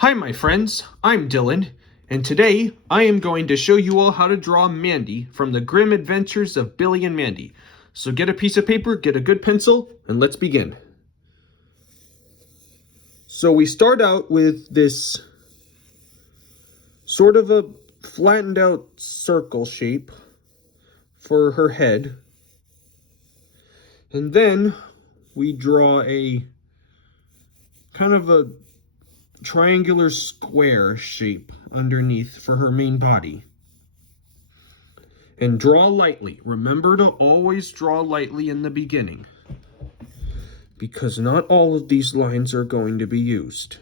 Hi my friends, I'm Dylan, and today I am going to show you all how to draw Mandy from the Grim Adventures of Billy and Mandy. So get a piece of paper, get a good pencil, and let's begin. So we start out with this sort of a flattened out circle shape for her head. And then we draw a kind of a triangular square shape underneath for her main body. And draw lightly. Remember to always draw lightly in the beginning, because not all of these lines are going to be used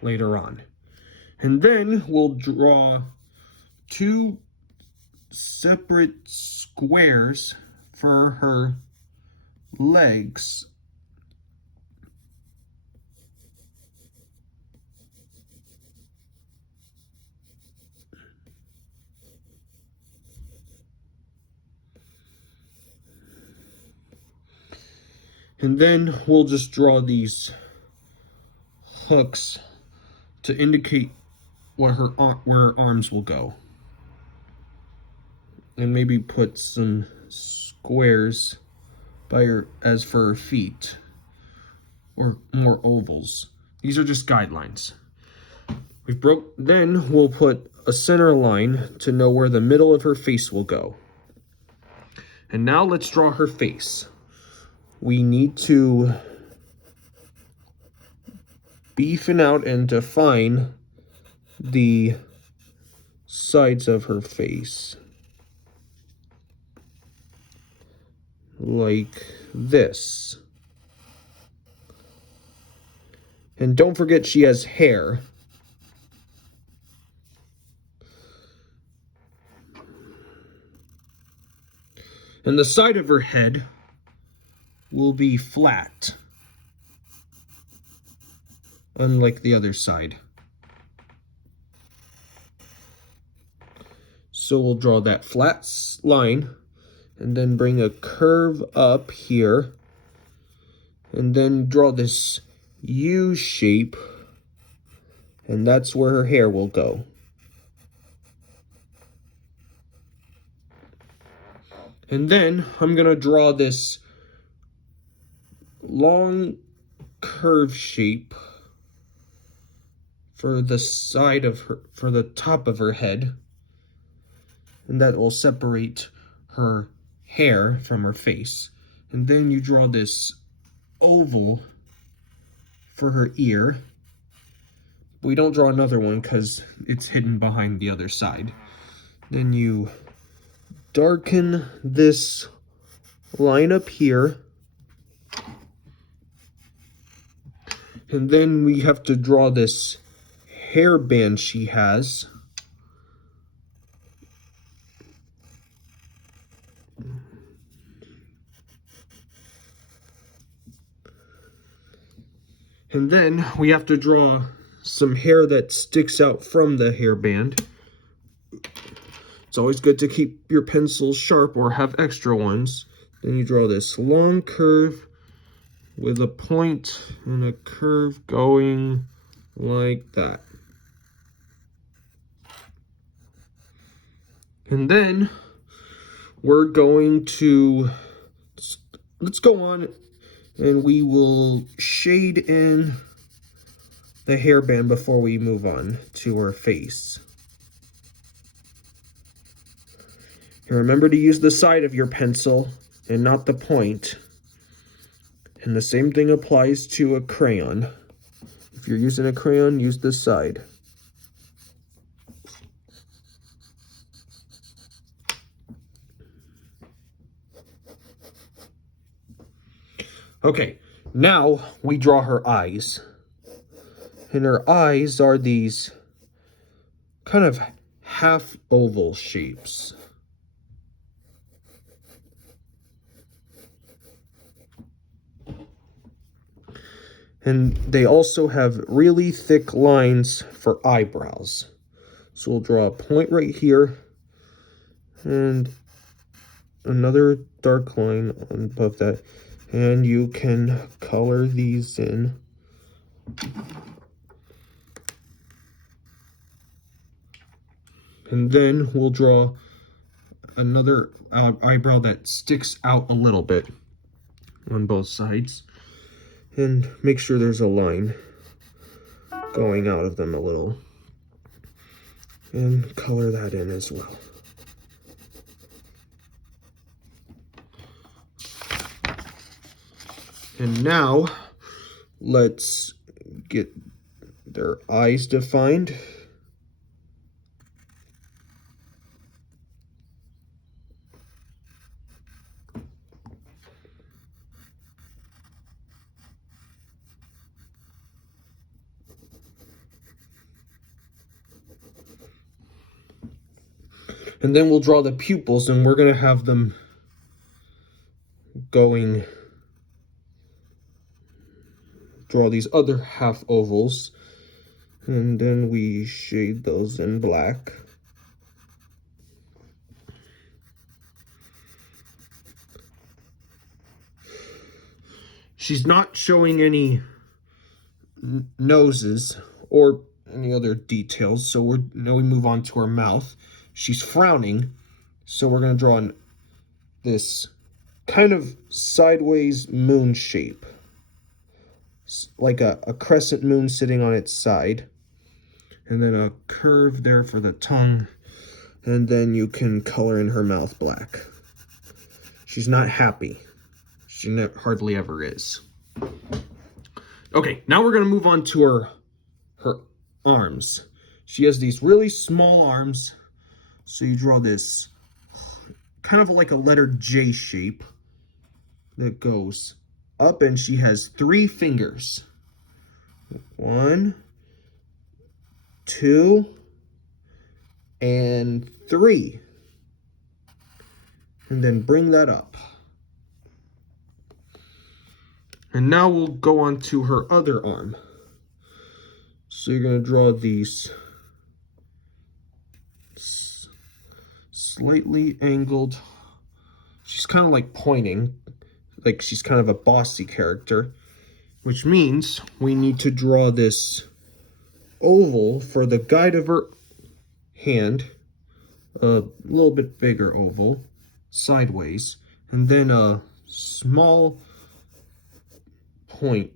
later on. And then we'll draw two separate squares for her legs. And then we'll just draw these hooks to indicate where her arms will go. And maybe put some squares by her as for her feet, or more ovals. These are just guidelines. Then we'll put a center line to know where the middle of her face will go. And now let's draw her face. We need to beefen out and define the sides of her face. Like this. And don't forget she has hair. And the side of her head will be flat, unlike the other side. So we'll draw that flat line, and then bring a curve up here, and then draw this U shape, and that's where her hair will go. And then I'm gonna draw this long curve shape for the side of her, for the top of her head, and that will separate her hair from her face. And then you draw this oval for her ear. We don't draw another one because it's hidden behind the other side. Then you darken this line up here. And then we have to draw this hairband she has. And then we have to draw some hair that sticks out from the hairband. It's always good to keep your pencils sharp or have extra ones. Then you draw this long curve with a point and a curve going like that. And then we're going to, let's go on and we will shade in the hairband before we move on to her face. And remember to use the side of your pencil and not the point. And the same thing applies to a crayon. If you're using a crayon, use the side. Okay, now we draw her eyes. And her eyes are these kind of half oval shapes. And they also have really thick lines for eyebrows. So we'll draw a point right here and another dark line above that. And you can color these in. And then we'll draw another eyebrow that sticks out a little bit on both sides. And make sure there's a line going out of them a little. And color that in as well. And now, let's get their eyes defined. And then we'll draw the pupils, and we're going to have them going, draw these other half ovals, and then we shade those in black. She's not showing any noses or any other details, so now we move on to her mouth. She's frowning, so we're going to draw this kind of sideways moon shape, like a crescent moon sitting on its side, and then a curve there for the tongue, and then you can color in her mouth black. She's not happy. She hardly ever is. Okay, now we're going to move on to her arms. She has these really small arms, so you draw this kind of like a letter J shape that goes up, and she has 3 fingers. 1, 2, and 3. And then bring that up. And now we'll go on to her other arm. So you're going to draw these slightly angled. She's kind of like pointing, like she's kind of a bossy character, which means we need to draw this oval for the guide of her hand, a little bit bigger oval, sideways, and then a small point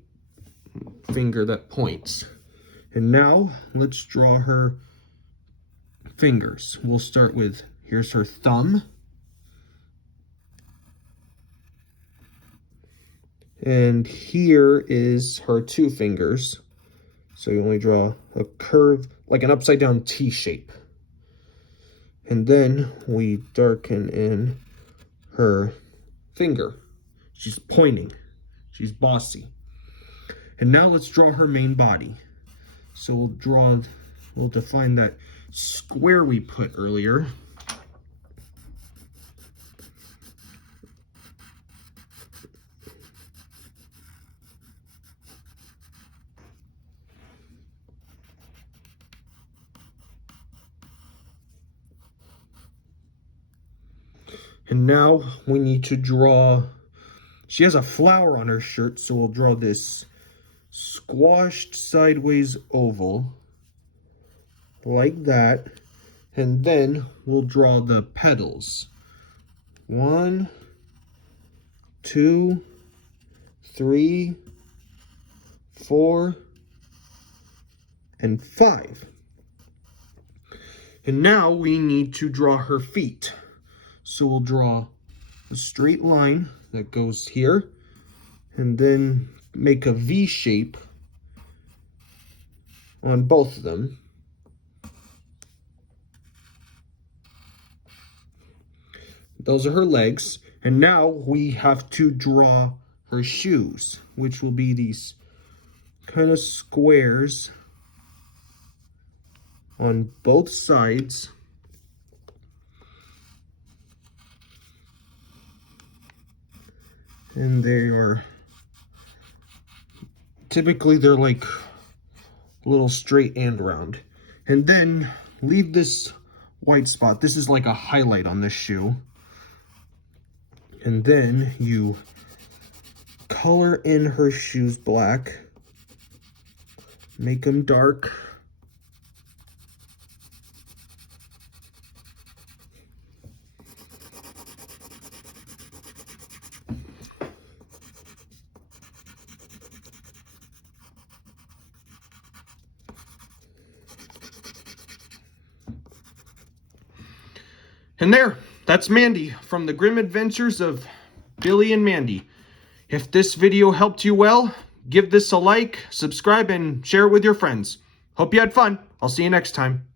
finger that points. And now let's draw her fingers. We'll start with, here's her thumb, and here is her 2 fingers. So you only draw a curve, like an upside down T shape. And then we darken in her finger. She's pointing. She's bossy. And now let's draw her main body. So we'll define that square we put earlier. And now we need to draw, she has a flower on her shirt, so we'll draw this squashed sideways oval, like that. And then we'll draw the petals. 1, 2, 3, 4, and 5. And now we need to draw her feet. So we'll draw a straight line that goes here, and then make a V shape on both of them. Those are her legs. And now we have to draw her shoes, which will be these kind of squares on both sides. And they are, typically they're like a little straight and round. And then leave this white spot. This is like a highlight on this shoe. And then you color in her shoes black. Make them dark. And there, that's Mandy from the Grim Adventures of Billy and Mandy. If this video helped you well, give this a like, subscribe, and share it with your friends. Hope you had fun. I'll see you next time.